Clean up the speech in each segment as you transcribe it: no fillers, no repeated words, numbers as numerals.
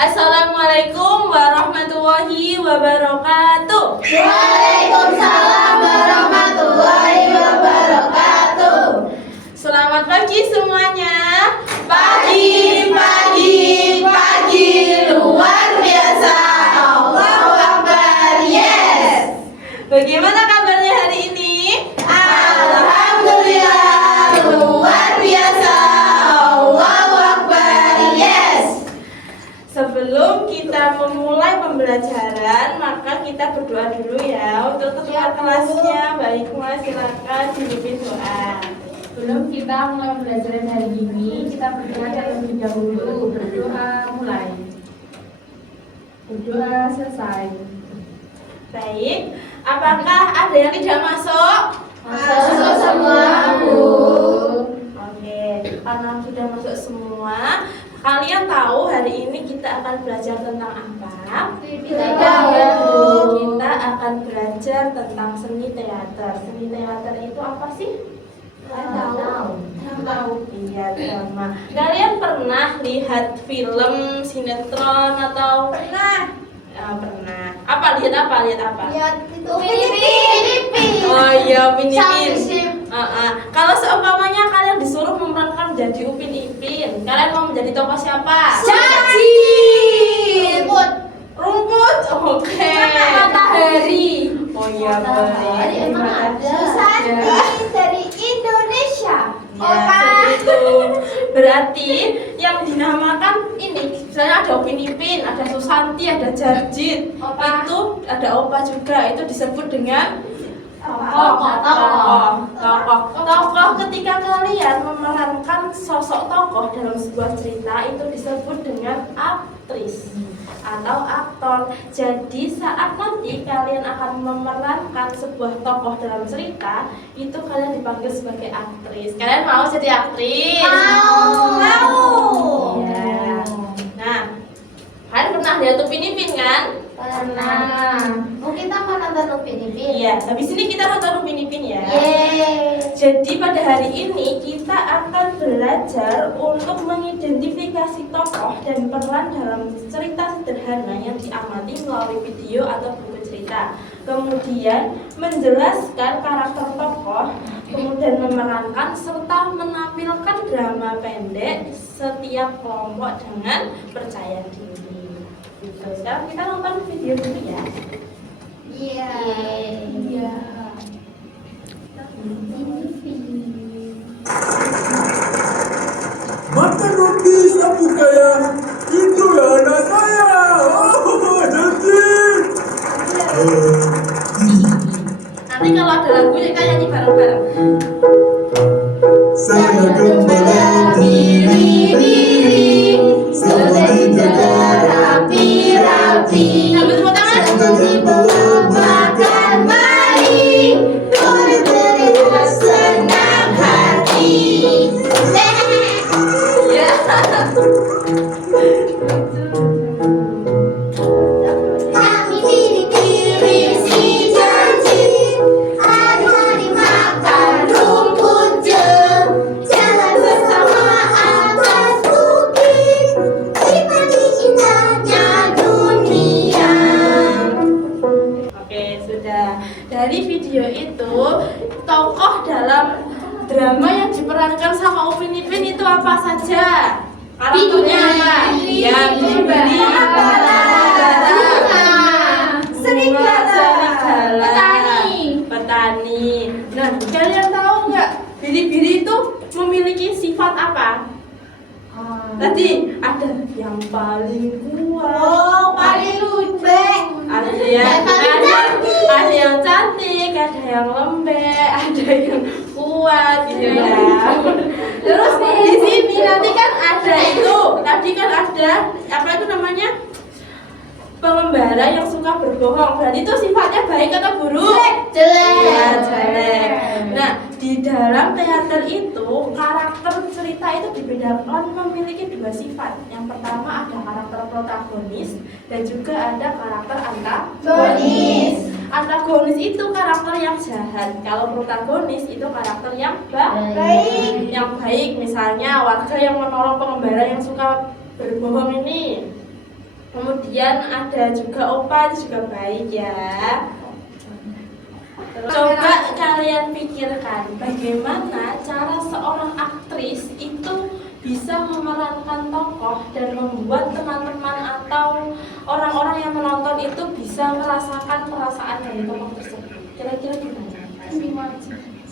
Assalamualaikum warahmatullahi wabarakatuh. Waalaikumsalam warahmatullahi wabarakatuh. Selamat pagi semuanya. Pagi luar biasa. Allahu Akbar. Yes. Bagaimana kabarnya hari ini? Alhamdulillah luar biasa. Allahu Akbar. Yes. Sebelum kita memulai pembelajaran, maka kita berdoa dulu ya untuk ketua kelasnya. Baik, Mas, silakan dipimpin doa. Sebelum kita mulai pembelajaran hari ini, kita berdoa terlebih dahulu. Berdoa mulai. Berdoa selesai. Baik, apakah ada yang tidak masuk? Masuk semua, Bu. Oke, karena sudah masuk semua, kalian tahu hari ini kita akan belajar tentang apa? Tidak tahu. Kita akan belajar tentang seni teater. Seni teater itu apa sih? Tahu. Iya, drama. Kalian pernah lihat film, sinetron atau Pernah. pernah? Apa? Lihat apa? Lihat itu Filipin. Oh iya, Upin Ipin. Samsip. Kalau seumpamanya kalian disuruh memerankan jadi Upin Ipin, kalian mau menjadi tokoh siapa? Caci. Rumput. Oke. Matahari. Oh iya, boleh. Emang ada. Dari Indonesia. Ya, seperti itu. Berarti yang dinamakan ini, misalnya ada Upin Ipin, ada Susanti, ada Jarjit, Opa. itu ada Opa juga, itu disebut dengan tokoh. Ketika kalian memerankan sosok tokoh dalam sebuah cerita, itu disebut dengan aktris atau aktor. Jadi saat nanti kalian akan memerankan sebuah tokoh dalam cerita, itu kalian dipanggil sebagai aktris. Kalian mau jadi aktris? Mau. Iya. Nah, kalian pernah lihat Upin Ipin kan? Pernah. Kita mau nonton Upin Ipin. Iya. Habis ini kita nonton Upin Ipin ya. Yeay. Jadi pada hari ini kita akan belajar untuk mengidentifikasi tokoh dan peran dalam cerita sederhana yang diamati melalui video atau buku cerita. Kemudian menjelaskan karakter tokoh, kemudian memerankan serta menampilkan drama pendek setiap kelompok dengan percaya diri. Gitu. Sekarang kita nonton video dulu ya. Iya. Iya. Makan roti sapu kaya, itu ya anak saya. Oh, nanti. Nanti kalau ada lagu kita nyanyi bareng-bareng. Saya gembala diri, seperti jaga Rapi-rapi. Sambil tepuk tangan. Seperti belum makan mari, berteriak senang hati. Ya. Kami diri si janji, hari-hari makan rumput jem, jalan bersama atas bukit, nikmati indahnya dunia. Oke, sudah. Dari video itu, tokoh dalam drama yang diperankan sama Upin Ipin itu apa saja? Karakternya apa? Ya, Bili, Serigala. Petani. Nah, kalian tahu nggak? Bili-bili itu memiliki sifat apa? Tadi ada yang paling kuat. Paling lembek. Ada yang cantik, ada yang lembek, ada yang kuat gitu ya. Terus di sini nanti kan ada itu, tadi kan ada apa itu namanya? Pengembara yang suka berbohong. Berarti itu sifatnya baik atau buruk? Ya, jelek. Nah, di dalam teater itu karakter cerita itu dibedakan memiliki dua sifat. Yang pertama ada karakter protagonis dan juga ada karakter antagonis. Antagonis itu karakter yang jahat. Kalau protagonis itu karakter yang baik. Yang baik, misalnya warga yang menolong pengembara yang suka berbohong ini. Kemudian ada juga opa, itu juga baik ya. Coba kalian pikirkan bagaimana cara seorang aktris itu bisa memerankan tokoh dan membuat teman-teman atau orang-orang yang menonton itu bisa merasakan perasaan dari tokoh tersebut. Kira-kira gimana?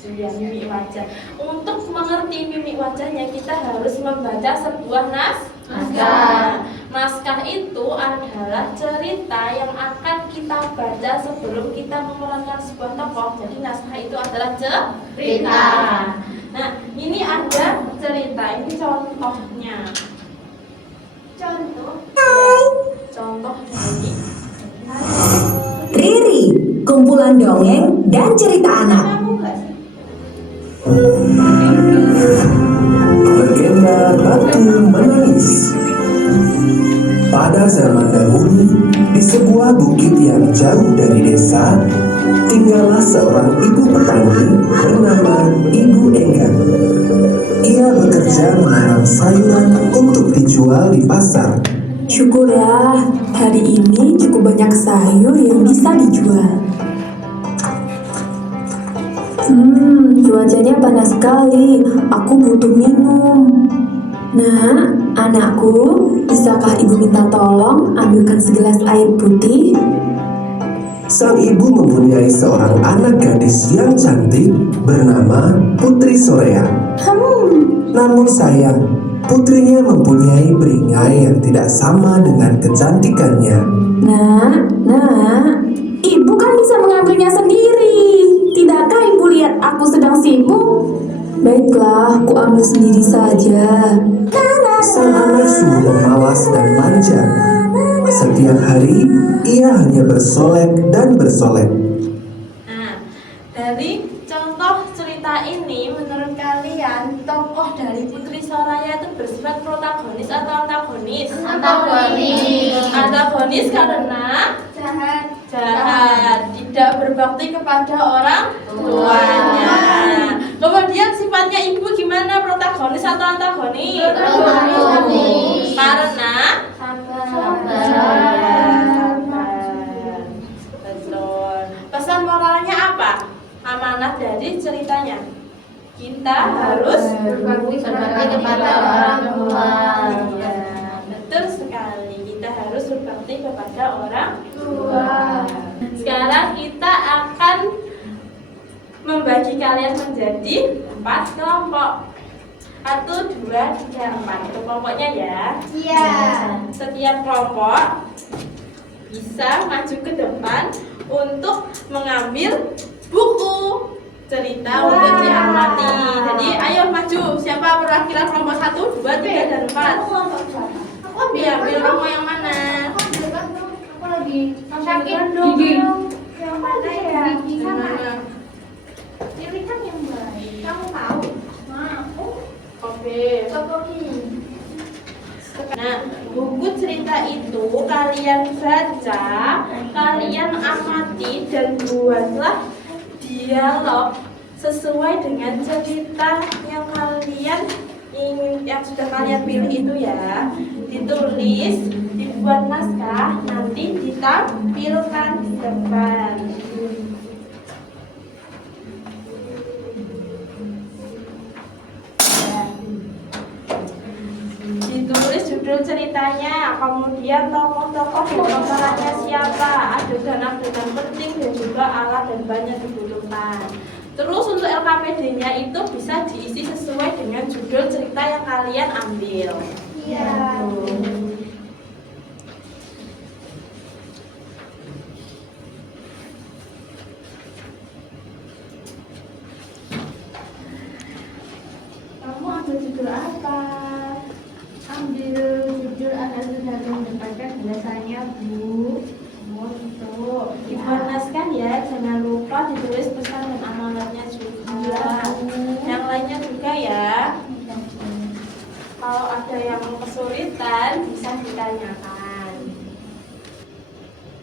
Mimik wajah. Untuk mengerti mimik wajahnya kita harus membaca sebuah naskah. Naskah itu adalah cerita yang akan kita baca sebelum kita memerankan sebuah tokoh. Jadi naskah itu adalah cerita. Nah, ini ada cerita. Ini contohnya. Contoh dari Riri, kumpulan dongeng dan cerita anak. Legenda Batu Menangis. Pada zaman dahulu, di sebuah bukit yang jauh dari desa, tinggallah seorang ibu petani bernama Ibu Enggan. Ia bekerja menanam sayuran untuk dijual di pasar. Syukurlah, hari ini cukup banyak sayur yang bisa dijual. Cuacanya panas sekali. Aku butuh minum. Nah, anakku, bisakah ibu minta tolong ambilkan segelas air putih? Sang ibu mempunyai seorang anak gadis yang cantik bernama Putri Sorea. Namun sayang, putrinya mempunyai perisai yang tidak sama dengan kecantikannya. Nah, ibu kan bisa mengambilnya sendiri. Tidakkah ibu lihat aku sedang sibuk? Baiklah, aku ambil sendiri saja. Sang anak sungguh pemalas dan manja. Setiap hari, ia hanya bersolek dan bersolek. Nah, dari contoh cerita ini, menurut kalian tokoh dari Putri Soraya itu bersifat protagonis atau antagonis? Antagonis karena jahat, tidak berbakti kepada orang tuanya. Kemudian sifatnya ibu gimana? Protagonis atau antagonis? Karena betul. Pesan moralnya apa? Amanah dari ceritanya. Kita harus berbakti kepada orang tua. Ya, betul sekali. Kita harus berbakti kepada orang Tua. Sekarang kita akan membagi kalian menjadi 4 kelompok. 1, 2, 3, 4. Kelompoknya ya. Iya. Setiap kelompok bisa maju ke depan untuk mengambil buku cerita untuk diamati. Jadi ayo maju. Siapa perwakilan kelompok 1, 2, 3, dan 4? Aku Ambil kamu yang mana? Aku lagi sakit Gigi. Yang mana ya? Di sana. Mana? Pilih kan yang baik. Kamu tahu? Aku Oke. topoki. Nah, buku cerita itu kalian baca, kalian amati dan buatlah dialog sesuai dengan cerita yang kalian ingin, yang sudah kalian pilih itu ya. Ditulis, dibuat naskah, nanti ditampilkan di depan. Ditulis judul ceritanya, kemudian tokoh-tokoh dan pemerannya siapa, adegan-adegan penting dan juga alat dan bahan yang dibutuhkan. Terus untuk LKPD-nya itu bisa diisi sesuai dengan judul cerita yang kalian ambil. Iya. Kamu ambil judul apa? Ambil judul agar sudah mendapatkan biasanya Bu. Untuk Dibuat naskah ya, jangan lupa ditulis pesan dan amanatnya juga. Yang lainnya juga ya. Kalau ada yang kesulitan bisa ditanyakan.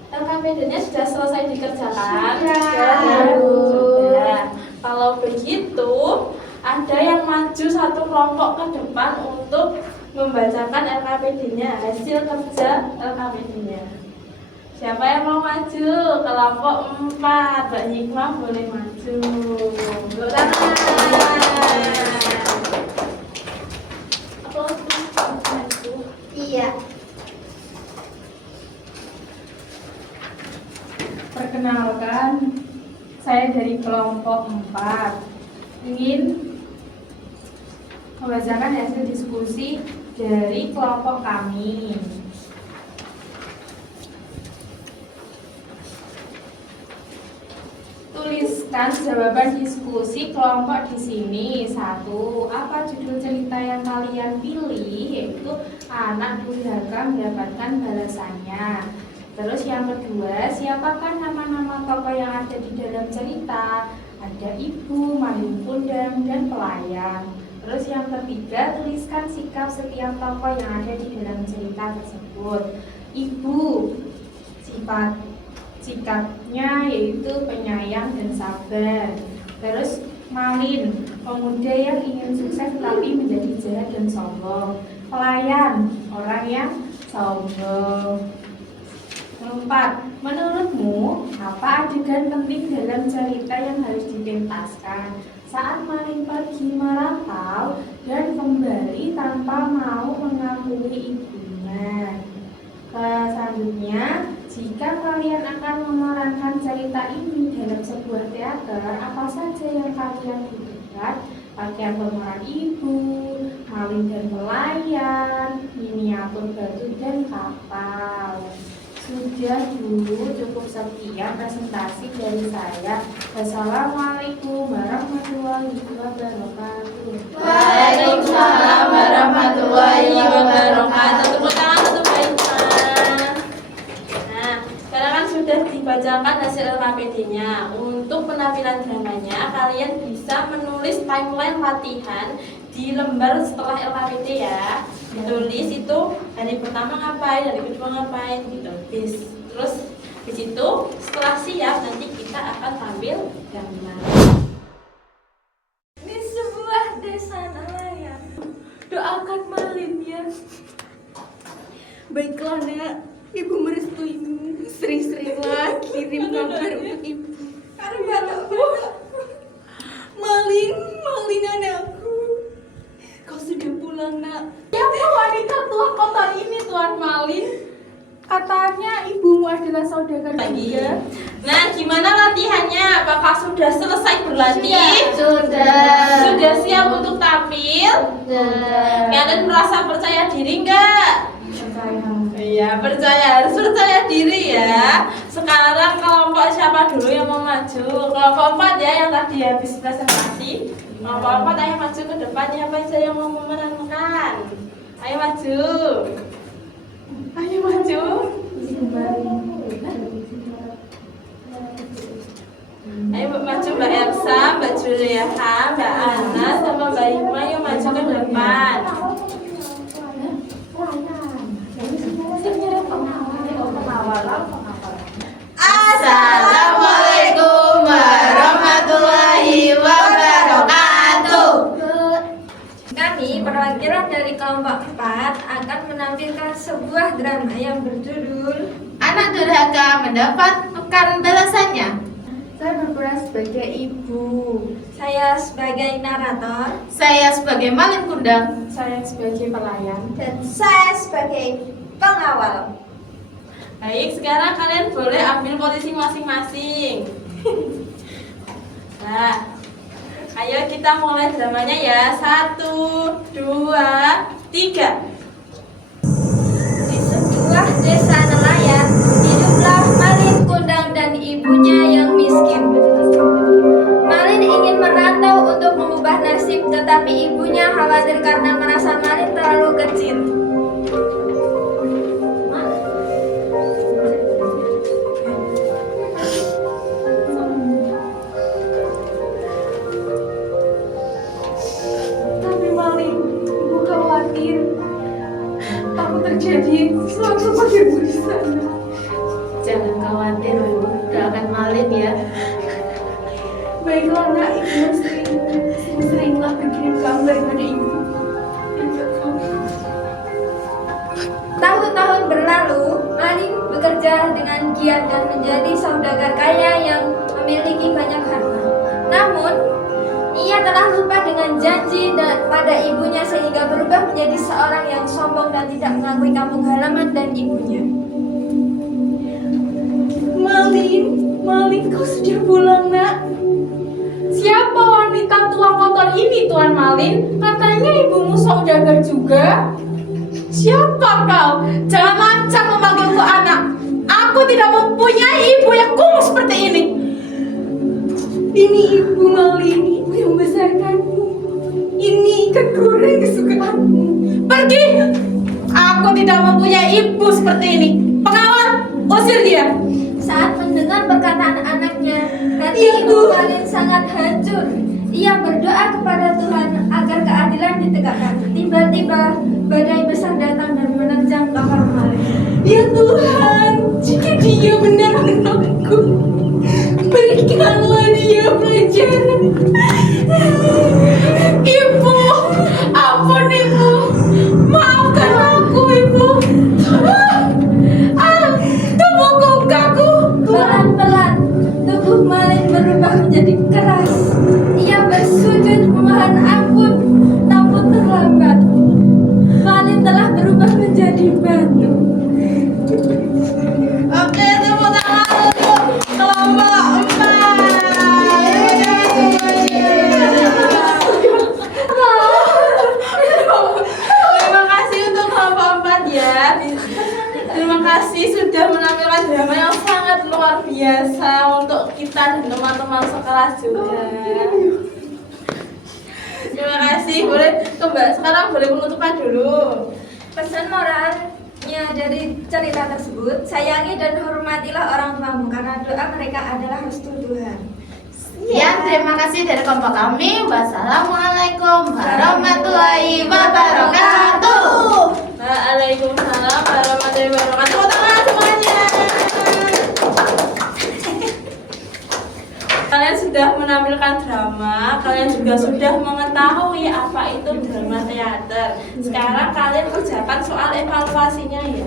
LKPD-nya sudah selesai dikerjakan? Sudah. Kalau begitu, ada yang maju satu kelompok ke depan untuk membacakan LKPD-nya, hasil kerja LKPD-nya. Siapa yang mau maju? Kelompok 4, Mbak Hikmah boleh maju. Tepuk tangan. Iya. Perkenalkan, saya dari kelompok 4 ingin membacakan hasil diskusi dari kelompok kami. Tuliskan jawaban diskusi kelompok di sini. 1. Apa judul cerita yang kalian pilih? Yaitu anak durhaka mendapatkan balasannya. Terus yang kedua, siapakah nama-nama tokoh yang ada di dalam cerita? Ada ibu, maling kundang, dan pelayan. Terus yang ketiga, tuliskan sikap setiap tokoh yang ada di dalam cerita tersebut. Ibu, sikapnya yaitu penyayang dan sabar. Terus malin, pemuda yang ingin sukses tetapi menjadi jahat dan sombong. Pelayan, orang yang sombong. 4. Menurutmu, apa adegan penting dalam cerita yang harus dipentaskan? Saat maling pergi merantau dan kembali tanpa mau mengakui ibunya. Selanjutnya, jika kalian akan memerankan cerita ini dalam sebuah teater, apa saja yang kalian butuhkan? Pakaian pemeran ibu, maling dan pelayan, miniatur batu dan kapal. Sudah dulu, cukup sekian presentasi dari saya. Wassalamualaikum warahmatullahi wabarakatuh. Waalaikumsalam warahmatullahi wabarakatuh. Tepuk tangan untuk Mbak Hikmah. Nah, sekarang kan sudah dibacakan hasil LKPD-nya. Untuk penampilan dramanya, kalian bisa menulis timeline latihan di lembar setelah LKPD ya. Ditulis itu hari pertama ngapain, hari kedua ngapain gitu. Terus di situ setelah siap nanti kita akan tampil gambar. Di sebuah desa nelayan, doakan Malin ya. Baiklah nak, ibu merestuimu. Sering-seringlah kirim kabar untuk ibu. Malin anakku, kau sudah pulang nak. Siapa wanita tua kotor ini, Tuan Malin? Katanya ibumu adalah saudagar juga. Nah, gimana latihannya? Apakah sudah selesai berlatih? Sudah. Sudah siap untuk tampil? Kalian merasa percaya diri enggak? Percaya. Iya, percaya, harus percaya diri ya. Sekarang kelompok siapa dulu yang mau maju? Kelompok 4 ya, yang tadi habis presentasi. Kelompok 4 ayo maju ke depan, siapa saja yang mau memerankan? Ayo maju. Ayo maju. Ayo maju Mbak Elsa, Mbak Juliaha, Mbak Ana, sama Mbak Hikmah. Ayo maju ke depan. Assalamualaikum warahmatullahi wabarakatuh. Kami perwakilan dari kelompok 4 akan menampilkan sebuah drama yang berjudul Anak durhaka mendapatkan balasannya. Saya berperan sebagai ibu. saya sebagai narator Saya sebagai maling kundang. Saya sebagai pelayan. dan saya sebagai pengawal. Baik, sekarang kalian boleh ambil posisi masing-masing. Nah, ayo kita mulai dramanya ya. 1, 2, 3. Di sebuah desa nelayan, hiduplah Malin Kundang dan ibunya yang miskin. Malin ingin merantau untuk mengubah nasib, tetapi ibunya khawatir karena merasa Malin terlalu kecil. Tapi Malin, ibu khawatir takut terjadi sesuatu pada ibu di sana. Jangan khawatir, Bu. Doakan Malin ya. Baiklah nak, ibu seringlah berkirim kabar pada ibu. bekerja dengan giat dan menjadi saudagar kaya yang memiliki banyak harta. Namun, ia telah lupa dengan janji pada ibunya sehingga berubah menjadi seorang yang sombong dan tidak mengakui kampung halaman dan ibunya. Malin, kau sudah pulang, Nak? Siapa wanita tua kotor ini, Tuan Malin? Katanya ibumu saudagar juga. Siapa kau? Jangan lancang memanggilku anak. Aku tidak mempunyai ibu yang kumuh seperti ini. Ini ibu Malin, ibu yang membesarkanmu. Ini ikan goreng kesukaanmu. Pergi! Aku tidak mempunyai ibu seperti ini. Pengawal, usir dia. Saat mendengar perkataan anaknya, hati Ya ibu Tuhan. Malin sangat hancur. Ia berdoa kepada Tuhan agar keadilan ditegakkan. Tiba-tiba badai besar datang dan menerjang kamar Malin. Ya Tuhan, jika dia benar anakku, berikanlah dia pelajaran. Ibu, ampun ibu. Maafkan aku ibu. Tubuhku kaku. Pelan-pelan, tubuh Malin berubah menjadi keras. Ia bersujud memohon ampun, namun terlambat. Malin telah berubah menjadi batu. Oke, tepuk tangan untuk kelompok 4. Terima kasih untuk kelompok 4 ya. Terima kasih sudah menampilkan drama yang sangat luar biasa untuk kita dan teman-teman sekelas juga. Terima kasih. Boleh sekarang boleh penutupan dulu. Pesan moralnya dari cerita tersebut, sayangi dan hormatilah orang tuamu karena doa mereka adalah restu Tuhan. Ya, terima kasih dari kelompok kami. Wassalamualaikum warahmatullahi wabarakatuh. Waalaikumsalam warahmatullahi wabarakatuh. Tepuk tangan semuanya. Kalian sudah menampilkan drama, kalian juga sudah mengetahui apa itu drama teater. Sekarang kalian kerjakan soal evaluasinya ya.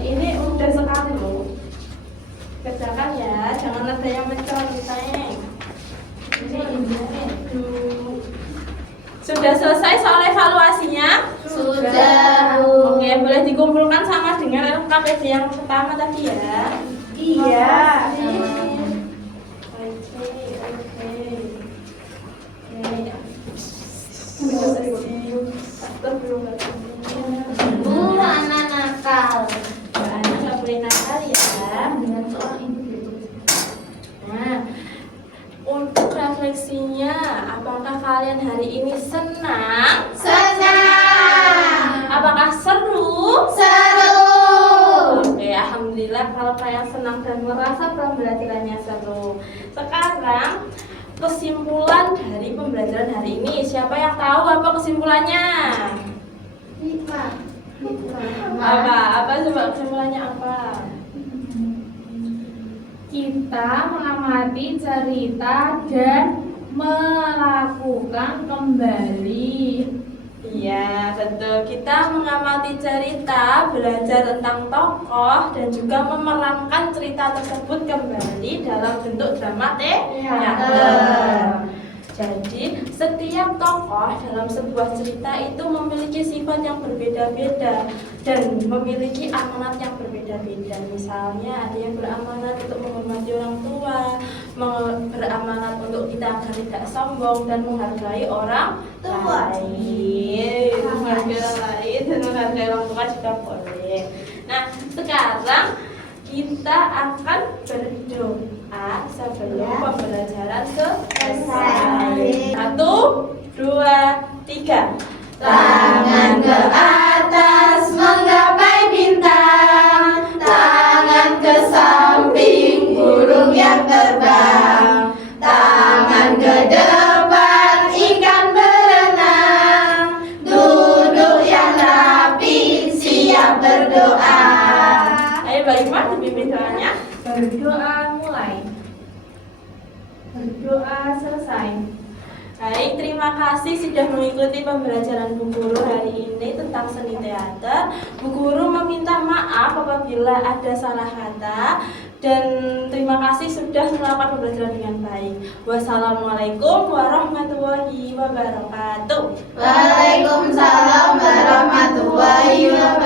Ini udah sekali loh. Kerjakan ya, jangan ada yang mencontek. Sudah selesai soal evaluasinya? Sudah. Oke, boleh dikumpulkan sama dengan LKPD yang pertama tadi ya. Iya. Anak nakal. Anak nggak boleh nakal ya. Dengan seorang ibu gitu. Nah, untuk refleksinya, apakah kalian hari ini senang? Senang. Apakah seru? Seru. Oke, alhamdulillah kalau kalian senang dan merasa pembelajarannya seru. Sekarang kesimpulan dari pembelajaran hari ini, siapa yang tahu apa kesimpulannya? Apa coba kesimpulannya apa? Kita mengamati cerita dan melakukan kembali. Iya, betul. Kita mengamati cerita, belajar tentang tokoh, dan juga memerankan cerita tersebut kembali dalam bentuk drama teater. Jadi, setiap tokoh dalam sebuah cerita itu memiliki sifat yang berbeda-beda dan memiliki amanat yang berbeda-beda. Misalnya, ada yang beramanat untuk menghormati orang tua, beramanat untuk kita agar tidak sombong dan menghargai orang lain. Menghargai orang lain dan menghargai orang tua juga boleh. Nah, sekarang kita akan berdoa sebelum pembelajaran selesai. 1, 2, 3. Tangan ke atas menggapai bintang, tangan ke samping burung yang terbang, tangan ke depan ikan berenang, duduk yang rapi siap berdoa. Ayo bagaimana pimpin doanya? Berdoa mulai. Berdoa selesai. Baik, terima kasih sudah mengikuti pembelajaran Bu Guru hari ini tentang tentang seni teater. Bu Guru meminta maaf apabila ada salah kata dan terima kasih sudah melakukan pembelajaran dengan baik. Wassalamualaikum warahmatullahi wabarakatuh. Waalaikumsalam warahmatullahi wabarakatuh.